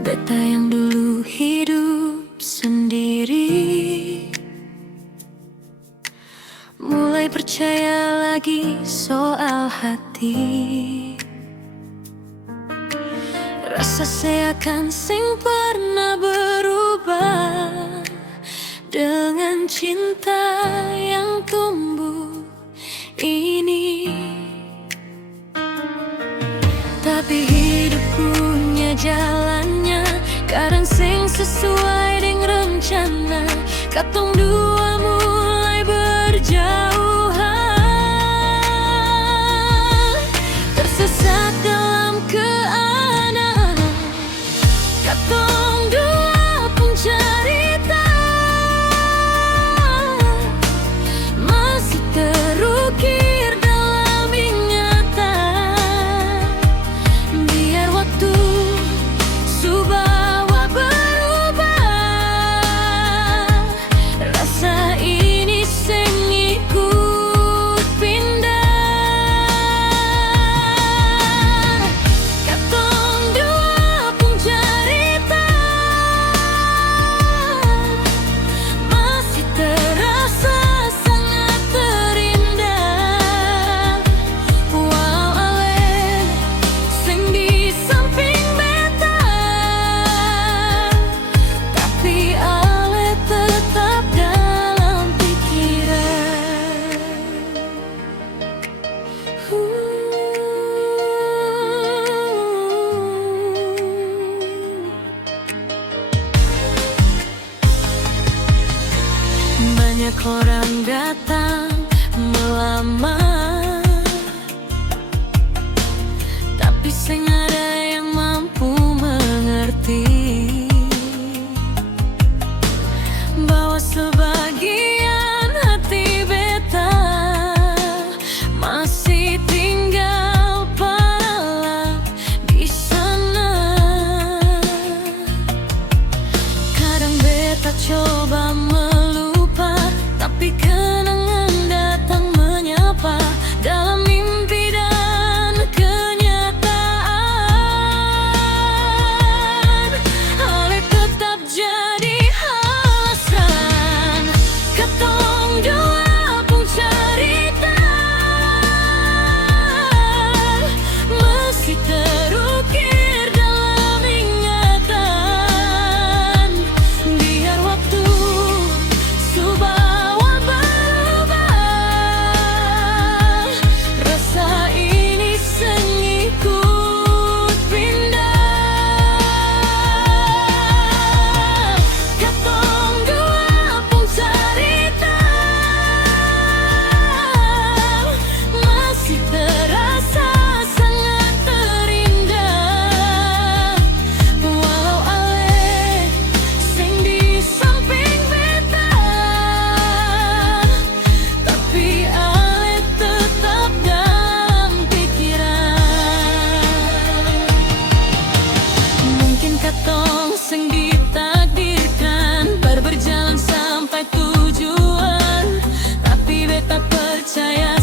Beta yang dulu hidup sendiri mulai percaya lagi soal hati. Rasa seakan sing pernah berubah dengan cinta yang tumbuh ini. Tapi hidup punya jalannya, kadang sing sesuai dengan rencana. Katong dua mulai berjauhan, tersesat dalam keadaan. Katong dua pun cerita masih terukir dalam ingatan. Biar waktu subawa berubah, rasa ini sing ikut pindah. Katong dua pun cerita masih terasa sangat terindah. Walau ale sing di samping beta, tapi ale tetap dalam pikiran. Banyak orang datang melamar, tapi sing ada yang mampu mengerti bahwa sebagian hati beta masih tinggal palak di sana. Kadang beta coba melupa, tapi kenangan datang menyapa dalam mimpi dan kenyataan. Ale tetap jadi alasan. Katong dua pun cerita masih terukir dalam ingatan. Biar waktu subawa berubah, rasa ini sing ikut pindah. Katong dua pun cerita masih terasa sangat terindah. Walau ale sing di samping beta, tapi ale tetap dalam pikiran. Mungkin katong sing ditakdirkan berjalan sampai tujuan, tapi beta percaya